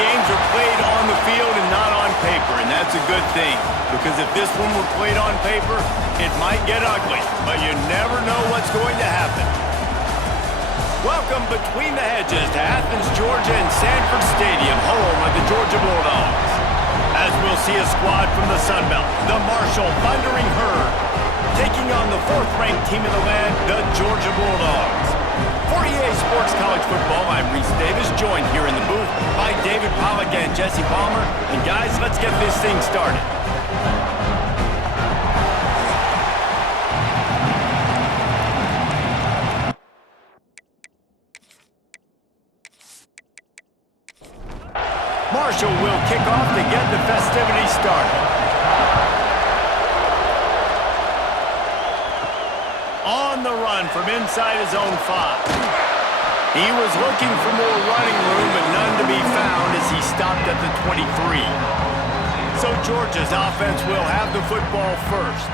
games are played on the field and not on paper, and that's a good thing. Because if this one were played on paper, it might get ugly, but you never know what's going to happen. Welcome between the hedges to Athens, Georgia and Sanford Stadium, home of the Georgia Bulldogs. As we'll see a squad from the Sun Belt, the Marshall Thundering Herd, taking on the 4th-ranked team in the land, the Georgia Bulldogs. For EA Sports College Football, I'm Reese Davis, joined here in the booth by David Pollack and Jesse Palmer. And guys, let's get this thing started. Marshall will kick off to get the festivities started. On the run from inside his own 5. He was looking for more running room, but none to be found as he stopped at the 23. So Georgia's offense will have the football first.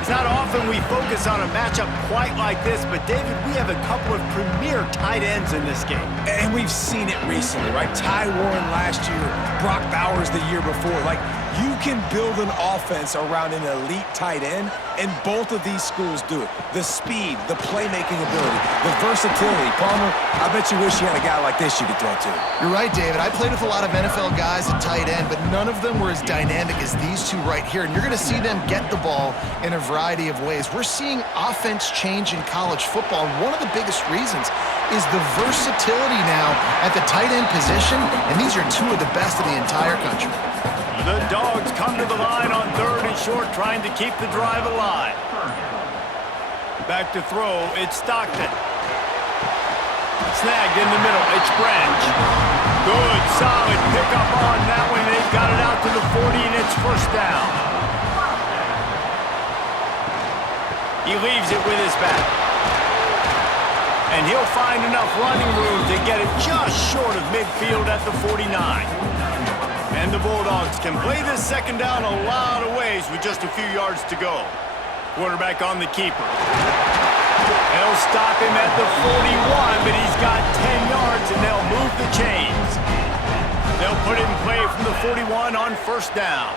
It's not often we focus on a matchup quite like this, but David, we have a couple of premier tight ends in this game. And we've seen it recently, right? Ty Warren last year, Brock Bowers the year before. Like, you can build an offense around an elite tight end, and both of these schools do it. The speed, the playmaking ability, the versatility. Palmer, I bet you wish you had a guy like this you could throw to. You're right, David. I played with a lot of NFL guys at tight end, but none of them were as dynamic as these two right here. And you're going to see them get the ball in a variety of ways. We're seeing offense change in college football, and one of the biggest reasons is the versatility now at the tight end position, and these are two of the best in the entire country. The Dogs come to the line on 3rd and short, trying to keep the drive alive. Back to throw, it's Stockton. Snagged in the middle, it's Branch. Good, solid pickup on that one. They've got it out to the 40, and it's 1st down. He leaves it with his back. And he'll find enough running room to get it just short of midfield at the 49. And the Bulldogs can play this 2nd down a lot of ways with just a few yards to go. Quarterback on the keeper. They'll stop him at the 41, but he's got 10 yards, and they'll move the chains. They'll put it in play from the 41 on 1st down.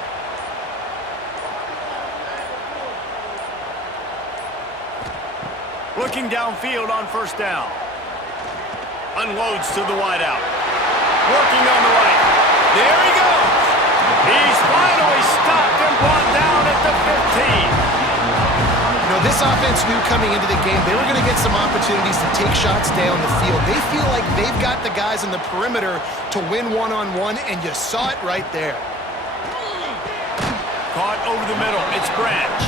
Looking downfield on 1st down. Unloads to the wideout. Working on the right. There he goes. He's finally stopped and brought down at the 15. You know, this offense knew coming into the game they were going to get some opportunities to take shots down the field. They feel like they've got the guys in the perimeter to win one-on-one, and you saw it right there. Caught over the middle. It's Branch.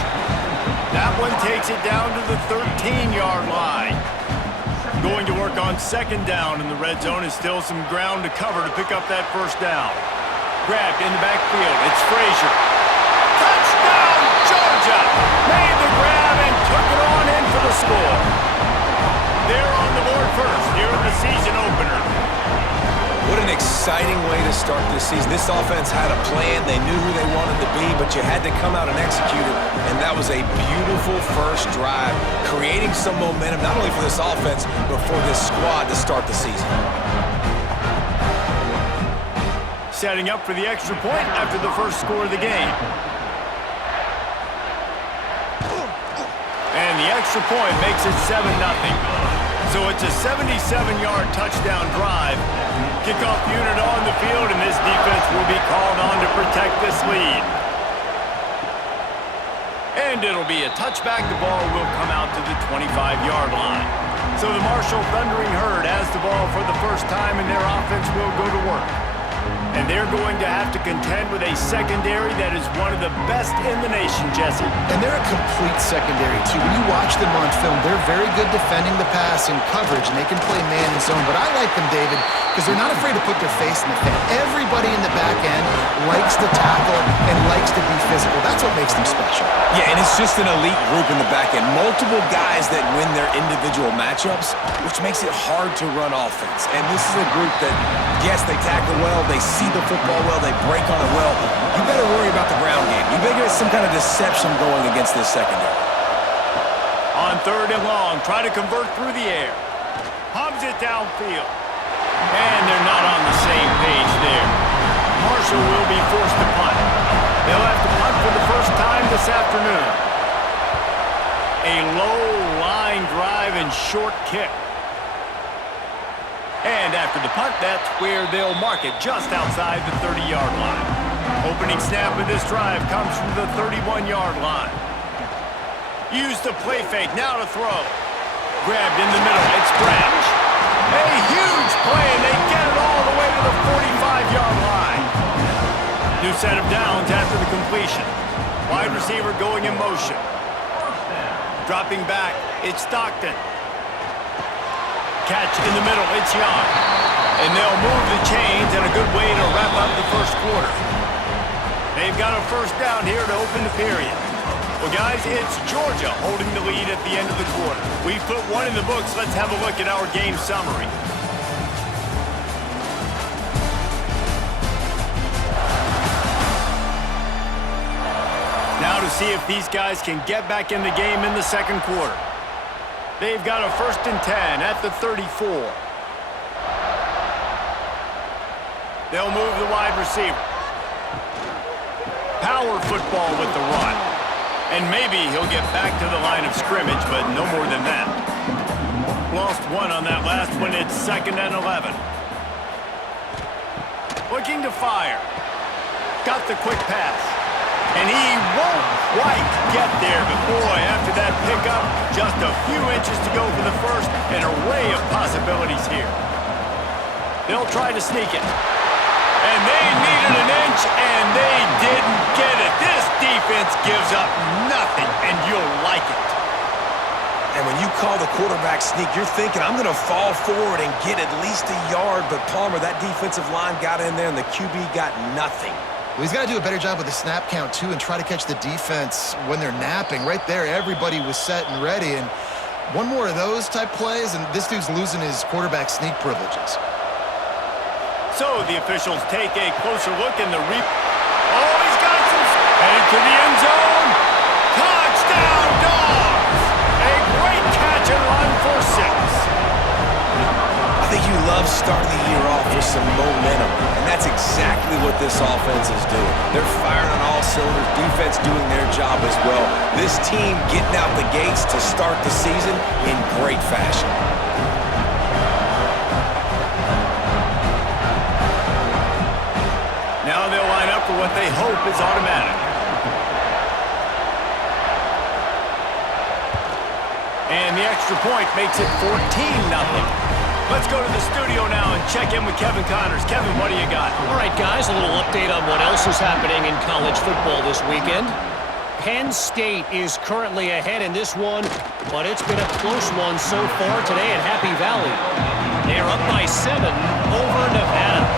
That one takes it down to the 13-yard line. Going to work on 2nd down in the red zone, is still some ground to cover to pick up that 1st down. Grabbed in the backfield. It's Frazier. Touchdown, Georgia! Made the grab and took it on in for the score. They're on the board first here in the season opener. What an exciting way to start this season. This offense had a plan. They knew who they wanted to be, but you had to come out and execute it. And that was a beautiful first drive, creating some momentum, not only for this offense, but for this squad to start the season. Setting up for the extra point after the first score of the game. And the extra point makes it 7-0. So it's a 77-yard touchdown drive. Kickoff unit on the field, and this defense will be called on to protect this lead. And it'll be a touchback. The ball will come out to the 25-yard line. So the Marshall Thundering Herd has the ball for the first time, and their offense will go to work. And they're going to have to contend with a secondary that is one of the best in the nation, Jesse. And they're a complete secondary, too. When you watch them on film, they're very good defending the pass in coverage, and they can play man and zone. But I like them, David, because they're not afraid to put their face in the fan. Everybody in the back end likes to tackle and likes to be physical. That's what makes them special. Yeah, and it's just an elite group in the back end. Multiple guys that win their individual matchups, which makes it hard to run offense. And this is a group that, yes, they tackle well, they see the football well, they break on it well. You better worry about the ground game. You better get some kind of deception going against this secondary. On 3rd and long, try to convert through the air. Hubs it downfield. And they're not on the same page there. Marshall will be forced to punt. They'll have to punt for the first time this afternoon. A low line drive and short kick. And after the punt, that's where they'll mark it, just outside the 30-yard line. Opening snap of this drive comes from the 31-yard line. Use the play fake, now to throw. Grabbed in the middle, it's Branch. A huge play, and they get it all the way to the 45-yard line. New set of downs after the completion. Wide receiver going in motion. Dropping back, it's Stockton. Catch in the middle, it's Young. And they'll move the chains, and a good way to wrap up the first quarter. They've got a first down here to open the period. Well, guys, it's Georgia holding the lead at the end of the quarter. We've put one in the books. Let's have a look at our game summary. Now to see if these guys can get back in the game in the second quarter. They've got a 1st and 10 at the 34. They'll move the wide receiver. Power football with the run. And maybe he'll get back to the line of scrimmage, but no more than that. Lost one on that last one. It's 2nd and 11. Looking to fire. Got the quick pass. And he won't quite get there, but boy, after that pickup, just a few inches to go for the first. An array of possibilities here. They'll try to sneak it. And they needed an inch, and they didn't get it. This defense gives up nothing, and you'll like it. And when you call the quarterback sneak, you're thinking, I'm going to fall forward and get at least a yard. But Palmer, that defensive line got in there, and the QB got nothing. Well, he's got to do a better job with the snap count, too, and try to catch the defense when they're napping. Right there, everybody was set and ready. And one more of those type plays, and this dude's losing his quarterback sneak privileges. So the officials take a closer look in the Oh, he's got some... Headed to the end zone. Touchdown, Dogs! A great catch and run for 6. I think you love starting the year off with some momentum, and that's exactly what this offense is doing. They're firing on all cylinders, defense doing their job as well. This team getting out the gates to start the season in great fashion. Now they'll line up for what they hope is automatic. And the extra point makes it 14-0. Let's go to the studio now and check in with Kevin Connors. Kevin, what do you got? All right, guys, a little update on what else is happening in college football this weekend. Penn State is currently ahead in this one, but it's been a close one so far today at Happy Valley. They're up by 7 over Nevada.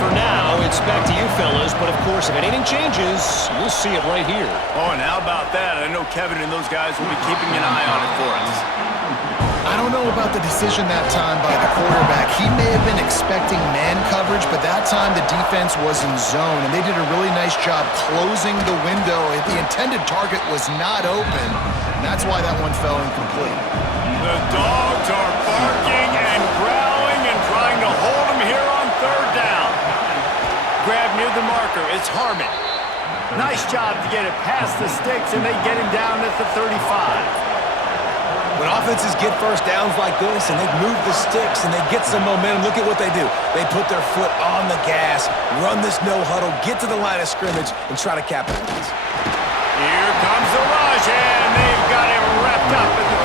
For now, it's back to you fellas, but of course, if anything changes, you'll see it right here. Oh, and how about that? I know Kevin and those guys will be keeping an eye on it for us. I don't know about the decision that time by the quarterback. He may have been expecting man coverage, but that time the defense was in zone, and they did a really nice job closing the window. The intended target was not open, and that's why that one fell incomplete. The Dogs are barking and growling and trying to hold him here on 3rd down. Grab near the marker. It's Harmon. Nice job to get it past the sticks, and they get him down at the 35. When offenses get first downs like this and they move the sticks and they get some momentum, look at what they do. They put their foot on the gas, run this no huddle, get to the line of scrimmage, and try to capitalize. Here comes the rush, and they've got it wrapped up at the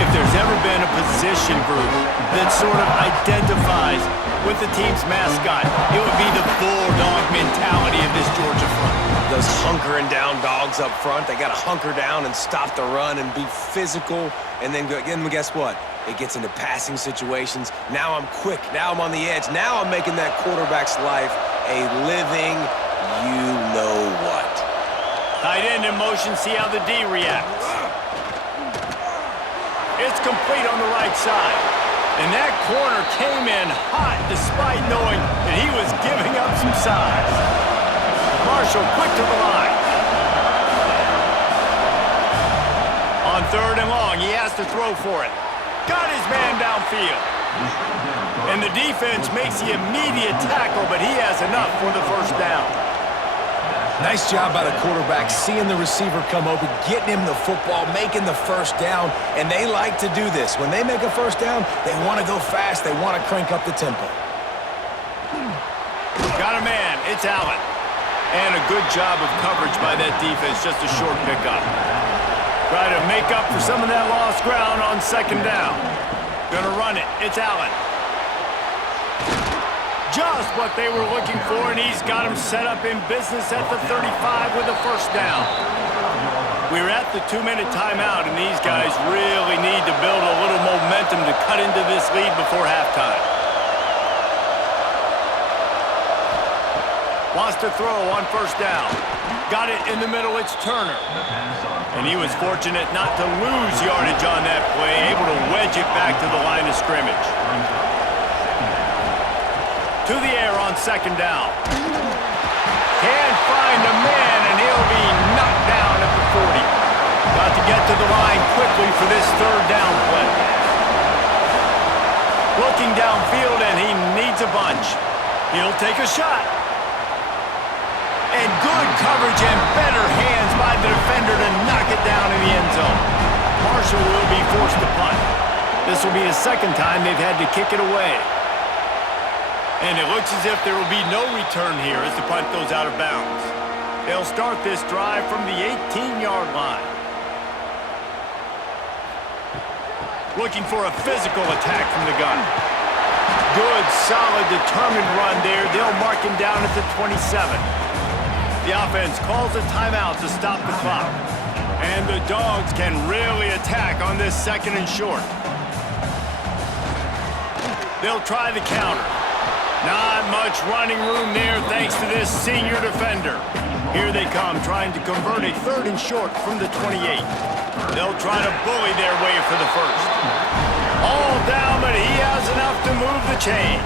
28. If there's ever been a position group that sort of identifies with the team's mascot, it would be the bulldog mentality of this Georgia front. Those hunkering down dogs up front, they got to hunker down and stop the run and be physical. And then guess what? It gets into passing situations. Now I'm quick. Now I'm on the edge. Now I'm making that quarterback's life a living you-know-what. Tight end in motion. See how the D reacts. It's complete on the right side. And that corner came in hot despite knowing that he was giving up some size. Marshall quick to the line. On 3rd and long, he has to throw for it. Got his man downfield. And the defense makes the immediate tackle, but he has enough for the first down. Nice job by the quarterback, seeing the receiver come open, getting him the football, making the first down, and they like to do this. When they make a first down, they want to go fast, they want to crank up the tempo. Got a man, it's Allen. And a good job of coverage by that defense, just a short pickup. Try to make up for some of that lost ground on second down. Gonna run it, it's Allen. Just what they were looking for, and he's got him set up in business at the 35 with a first down. We're at the 2-minute timeout, and these guys really need to build a little momentum to cut into this lead before halftime. Wants to throw on first down. Got it in the middle, it's Turner. And he was fortunate not to lose yardage on that play, able to wedge it back to the line of scrimmage. To the air on second down. Can't find a man, and he'll be knocked down at the 40. Got to get to the line quickly for this third down play. Looking downfield, and he needs a bunch. He'll take a shot. And good coverage and better hands by the defender to knock it down in the end zone. Marshall will be forced to punt. This will be the second time they've had to kick it away. And it looks as if there will be no return here as the punt goes out of bounds. They'll start this drive from the 18-yard line. Looking for a physical attack from the gun. Good, solid, determined run there. They'll mark him down at the 27. The offense calls a timeout to stop the clock. And the Dogs can really attack on this second and short. They'll try the counter. Not much running room there thanks to this senior defender. Here they come, trying to convert a third and short from the 28. They'll try to bully their way for the first. All down, but he has enough to move the chains.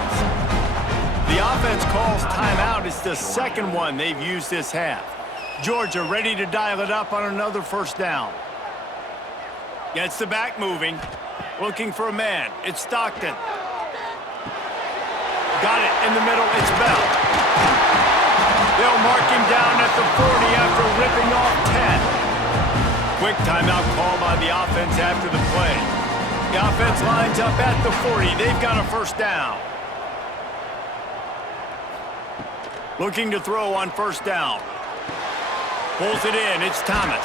The offense calls timeout. It's the second one they've used this half. Georgia ready to dial it up on another first down. Gets the back moving. Looking for a man. It's Stockton. Got it in the middle. It's Bell. They'll mark him down at the 40 after ripping off 10. Quick timeout call by the offense after the play. The offense lines up at the 40. They've got a first down. Looking to throw on first down. Pulls it in. It's Thomas.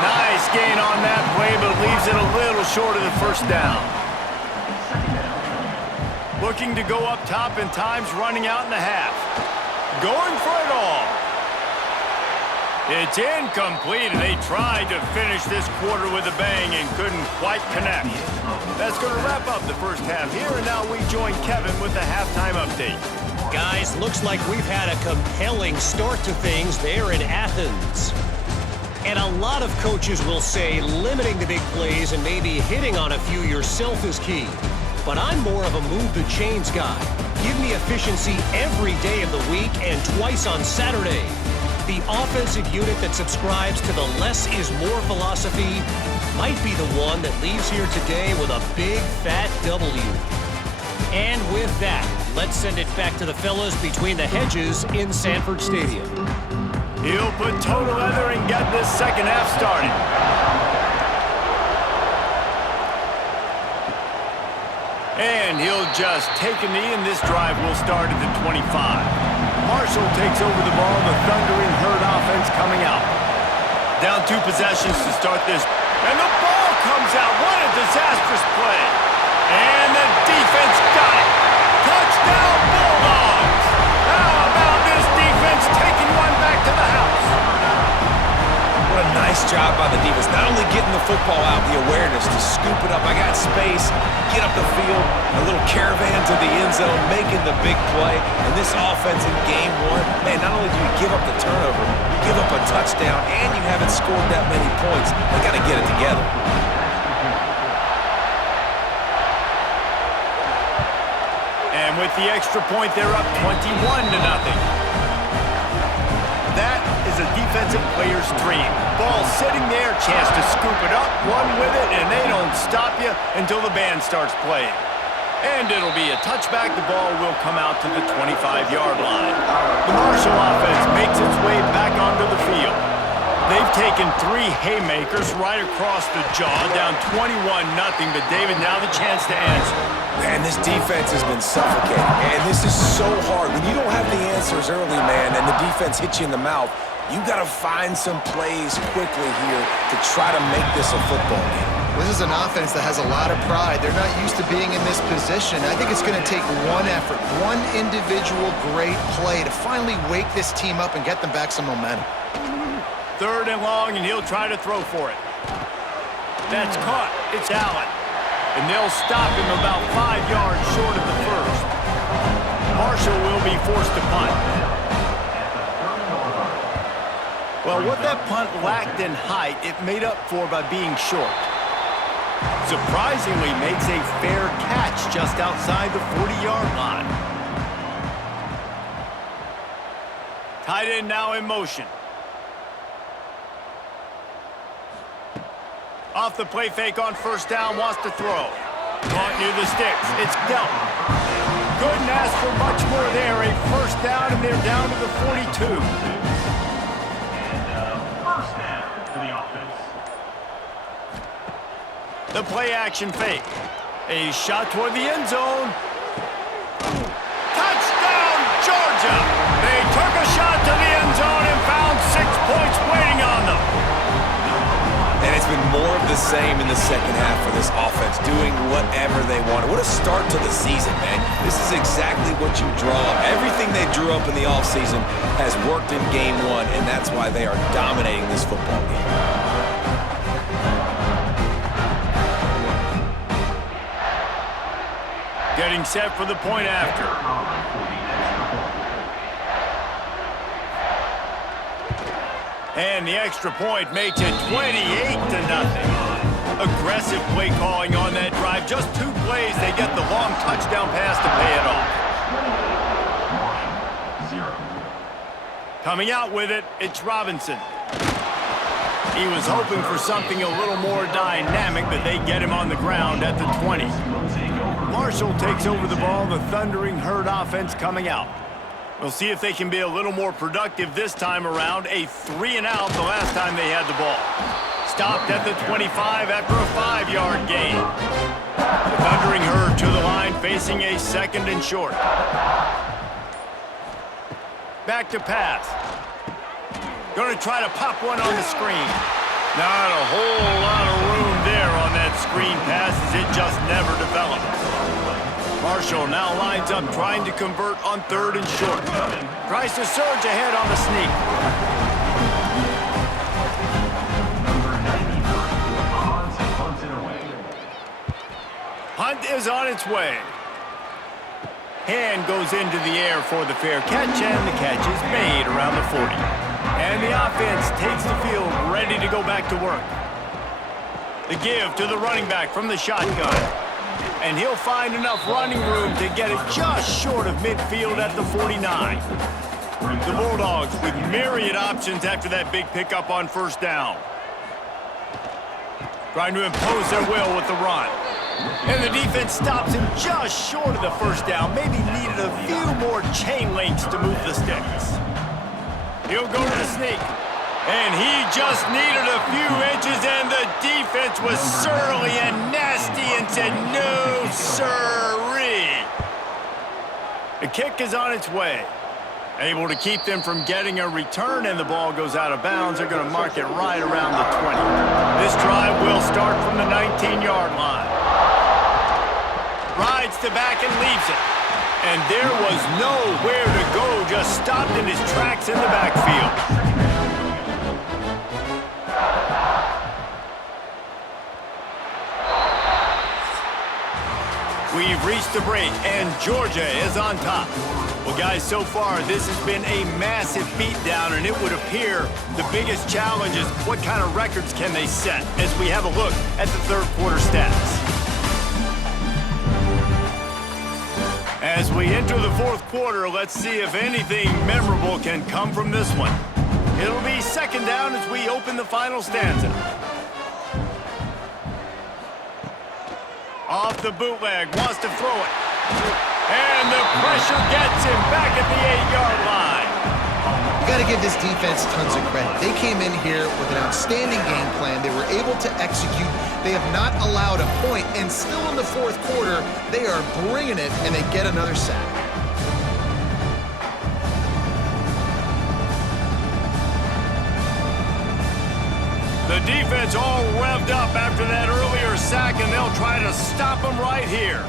Nice gain on that play, but leaves it a little short of the first down. Looking to go up top, and time's running out in the half. Going for it all. It's incomplete, and they tried to finish this quarter with a bang and couldn't quite connect. That's going to wrap up the first half here, and now we join Kevin with the halftime update. Guys, looks like we've had a compelling start to things there in Athens. And a lot of coaches will say limiting the big plays and maybe hitting on a few yourself is key. But I'm more of a move the chains guy. Give me efficiency every day of the week and twice on Saturday. The offensive unit that subscribes to the less is more philosophy might be the one that leaves here today with a big fat W. And with that, let's send it back to the fellas between the hedges in Sanford Stadium. He'll put total leather and get this second half started. And he'll just take a knee, and this drive will start at the 25. Marshall takes over the ball, the thundering herd offense coming out. Down 2 possessions to start this. And the ball comes out. What a disastrous play. And the defense got it. Touchdown, Bulldogs! How about this defense taking one back to the house? What a nice job by the defense. Not only getting the football out, the awareness to scoop it up. I got space, get up the field, a little caravan to the end zone, making the big play. And this offense in game one, man, not only do you give up the turnover, you give up a touchdown, and you haven't scored that many points. They got to get it together. And with the extra point, they're up 21-0. That is a defensive player's dream. Ball sitting there, chance to scoop it up, run with it, and they don't stop you until the band starts playing. And it'll be a touchback. The ball will come out to the 25-yard line. The Marshall offense makes its way back onto the field. They've taken 3 haymakers right across the jaw, down 21-0. But, David, now the chance to answer. Man, this defense has been suffocating, and this is so hard. When you don't have the answers early, man, and the defense hits you in the mouth, you got to find some plays quickly here to try to make this a football game. This is an offense that has a lot of pride. They're not used to being in this position. I think it's going to take one effort, one individual great play to finally wake this team up and get them back some momentum. 3rd and long, and he'll try to throw for it. That's caught. It's Allen. And they'll stop him about 5 yards short of the first. Marshall will be forced to punt. Well, what that punt lacked in height, it made up for by being short. Surprisingly makes a fair catch just outside the 40-yard line. Tight end now in motion. Off the play fake on 1st down, wants to throw. Caught near the sticks. It's dealt. Couldn't ask for much more there. A 1st down, and they're down to the 42. First down for the offense. The play action fake. A shot toward the end zone. Touchdown, Georgia! They took a shot to the end zone and found 6 points waiting on them. And it's been more of the same in the second half for this offense, doing whatever they want. What a start to the season, man. This is exactly what you draw up. Everything they drew up in the offseason has worked in game 1, and that's why they are dominating this football game. Getting set for the point after. And the extra point makes it 28-0. Aggressive play calling on that drive. Just 2 plays, they get the long touchdown pass to pay it off. Coming out with it, it's Robinson. He was hoping for something a little more dynamic, but they get him on the ground at the 20. Marshall takes over the ball, the Thundering Herd offense coming out. We'll see if they can be a little more productive this time around. A 3-and-out the last time they had the ball. Stopped at the 25 after a 5-yard gain. The Thundering Herd to the line, facing a 2nd and short. Back to pass. Going to try to pop one on the screen. Not a whole lot of room there on that screen pass, as it just never developed. Marshall now lines up trying to convert on 3rd and short. Tries to surge ahead on the sneak. Hunt is on its way. Hand goes into the air for the fair catch, and the catch is made around the 40. And the offense takes the field, ready to go back to work. The give to the running back from the shotgun. And he'll find enough running room to get it just short of midfield at the 49. The Bulldogs with myriad options after that big pickup on 1st down. Trying to impose their will with the run. And the defense stops him just short of the 1st down. Maybe needed a few more chain links to move the sticks. He'll go to the sneak. And he just needed a few inches, and the defense was surly and nasty and said, no, sirree. The kick is on its way. Able to keep them from getting a return, and the ball goes out of bounds. They're going to mark it right around the 20. This drive will start from the 19-yard line. Rides to back and leaves it. And there was nowhere to go, just stopped in his tracks in the backfield. We've reached the break, and Georgia is on top. Well, guys, so far, this has been a massive beatdown, and it would appear the biggest challenge is what kind of records can they set as we have a look at the 3rd quarter stats. As we enter the 4th quarter, let's see if anything memorable can come from this one. It'll be 2nd down as we open the final stanza. Off the bootleg, wants to throw it. And the pressure gets him back at the 8-yard line. You got to give this defense tons of credit. They came in here with an outstanding game plan. They were able to execute. They have not allowed a point, and still in the fourth quarter, they are bringing it, and they get another sack. The defense all revved up after that earlier sack, and they'll try to stop him right here.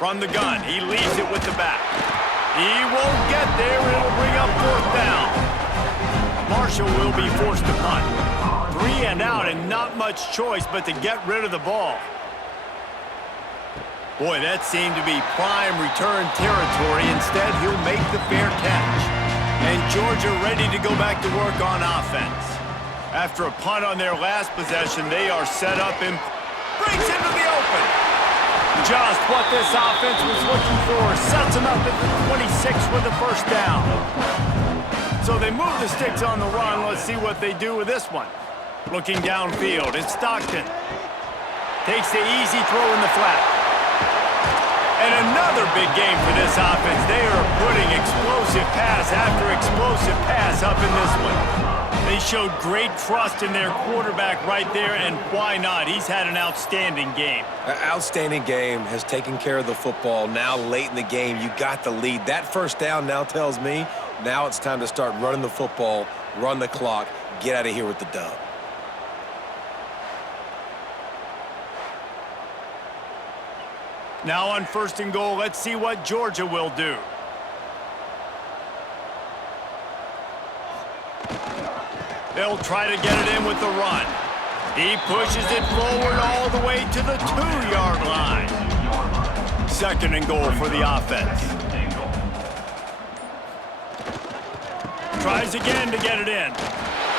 From the gun, he leaves it with the back. He won't get there. It'll bring up fourth down. Marshall will be forced to punt. 3 and out, and not much choice but to get rid of the ball. Boy, that seemed to be prime return territory. Instead, he'll make the fair catch. And Georgia ready to go back to work on offense. After a punt on their last possession, they are set up and breaks into the open. Just what this offense was looking for. Sets them up at the 26 with the first down. So they move the sticks on the run. Let's see what they do with this one. Looking downfield, it's Stockton. Takes the easy throw in the flat. And another big game for this offense. They are putting explosive pass after explosive pass up in this one. They showed great trust in their quarterback right there, and why not? He's had an outstanding game. An outstanding game, has taken care of the football. Now late in the game, you got the lead. That first down now tells me now it's time to start running the football, run the clock, get out of here with the dub. Now on 1st and goal, let's see what Georgia will do. They'll try to get it in with the run. He pushes it forward all the way to the 2-yard line. 2nd and goal for the offense. Tries again to get it in.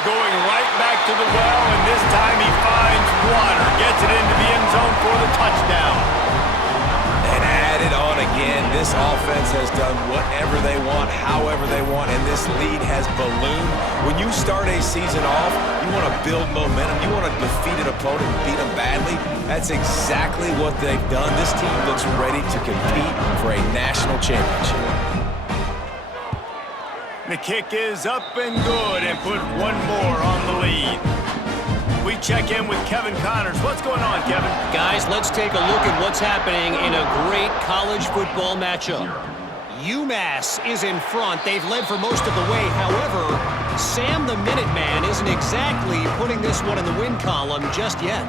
Going right back to the well, and this time he finds water. Gets it into the end zone for the touchdown. And add it on again. This offense has done whatever they want, however they want, and this lead has ballooned. When you start a season off, you want to build momentum. You want to defeat an opponent and beat them badly. That's exactly what they've done. This team looks ready to compete for a national championship. The kick is up and good, and put one more on the lead. We check in with Kevin Connors. What's going on, Kevin? Guys, let's take a look at what's happening in a great college football matchup. UMass is in front. They've led for most of the way. However, Sam the Minuteman isn't exactly putting this one in the win column just yet.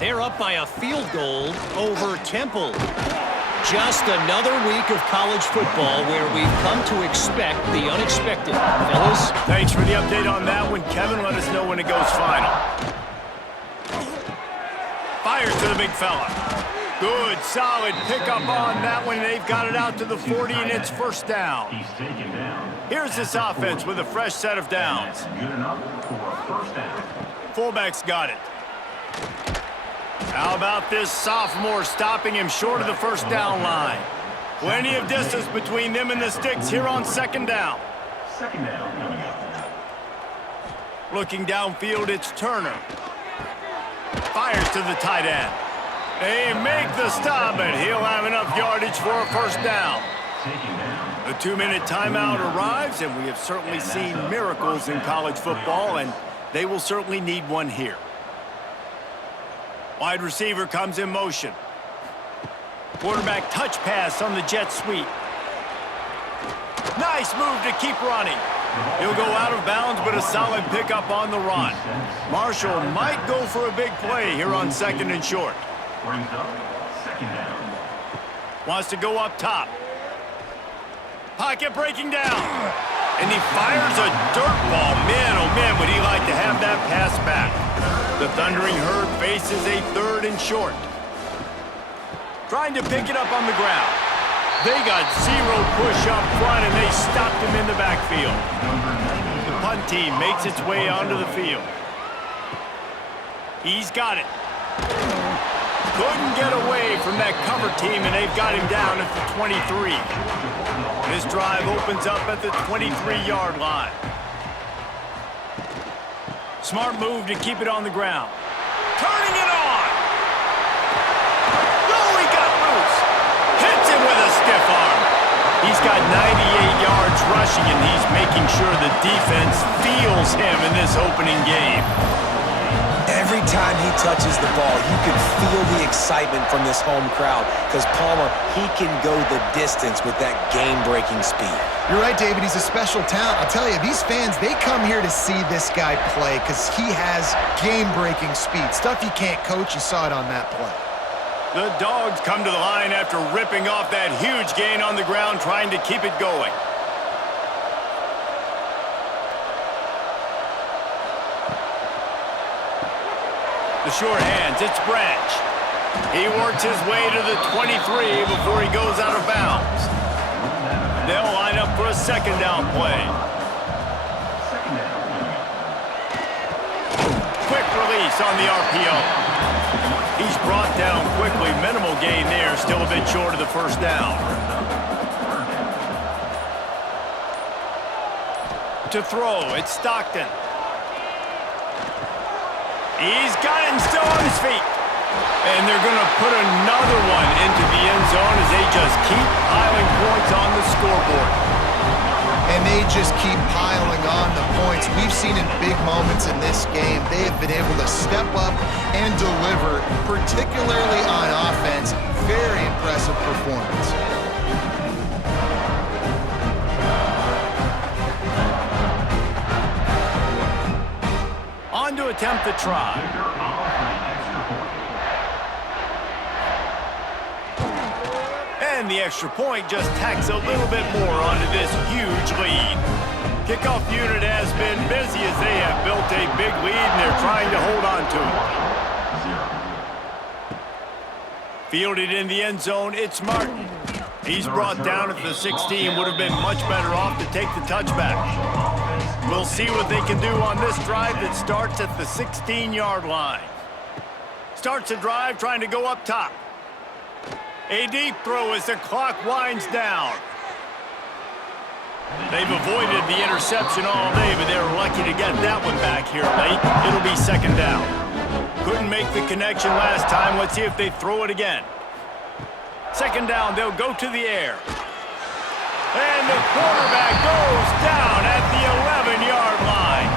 They're up by a field goal over Temple. Just another week of college football where we've come to expect the unexpected. Fellas? Thanks for the update on that one, Kevin. Let us know when it goes final. Fires to the big fella. Good, solid pickup on that one. They've got it out to the 40, and it's first down. He's taken down. Here's this offense with a fresh set of downs. Good enough for a first down. Fullback's got it. How about this sophomore stopping him short of the first down line? Plenty of distance between them and the sticks here on 2nd down. 2nd down coming up. Looking downfield, it's Turner. Fires to the tight end. They make the stop, and he'll have enough yardage for a first down. Taken down. A 2-minute timeout arrives, and we have certainly seen miracles in college football, and they will certainly need one here. Wide receiver comes in motion. Quarterback touch pass on the jet sweep. Nice move to keep running. He'll go out of bounds, but a solid pickup on the run. Marshall might go for a big play here on 2nd and short. Brings up 2nd down. Wants to go up top. Pocket breaking down. And he fires a dirt ball. Man, oh man, would he like to have that pass back. The Thundering Herd faces a 3rd and short. Trying to pick it up on the ground. They got zero push up front, and they stopped him in the backfield. The punt team makes its way onto the field. He's got it. Couldn't get away from that cover team, and they've got him down at the 23. This drive opens up at the 23-yard line. Smart move to keep it on the ground. Turning it on. Oh, he got loose. Hits him with a stiff arm. He's got 98 yards rushing, and he's making sure the defense feels him in this opening game. Every time he touches the ball, you can feel the excitement from this home crowd because Palmer, he can go the distance with that game-breaking speed. You're right, David. He's a special talent. I'll tell you, these fans, they come here to see this guy play because he has game-breaking speed. Stuff you can't coach. You saw it on that play. The Dogs come to the line after ripping off that huge gain on the ground, trying to keep it going. The short hands, it's Branch. He works his way to the 23 before he goes out of bounds. They'll line up for a second down play. Quick release on the RPO. He's brought down quickly. Minimal gain there, still a bit short of the first down. To throw, it's Stockton. He's got it and still on his feet. And they're going to put another one into the end zone as they just keep piling points on the scoreboard. And they just keep piling on the points. We've seen in big moments in this game, they have been able to step up and deliver, particularly on offense. Very impressive performance. On to attempt the try. And the extra point just tacks a little bit more onto this huge lead. Kickoff unit has been busy as they have built a big lead and they're trying to hold on to it. Fielded in the end zone, it's Martin. He's brought down at the 16, would have been much better off to take the touchback. We'll see what they can do on this drive that starts at the 16-yard line. Starts a drive trying to go up top. A deep throw as the clock winds down. They've avoided the interception all day, but they were lucky to get that one back here late. It'll be second down. Couldn't make the connection last time. Let's see if they throw it again. Second down, they'll go to the air. And the quarterback goes down at the 11-yard line.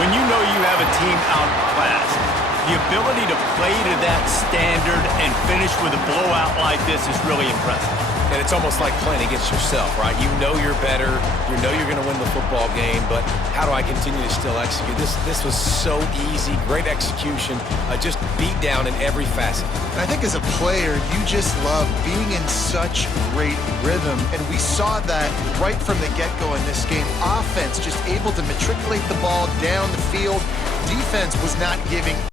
When you know you have a team outclassed, the ability to play to that standard and finish with a blowout like this is really impressive. And it's almost like playing against yourself, right? You know you're better. You know you're going to win the football game, but how do I continue to still execute? This was so easy. Great execution. Just beat down in every facet. And I think as a player, you just love being in such great rhythm. And we saw that right from the get-go in this game. Offense just able to matriculate the ball down the field. Defense was not giving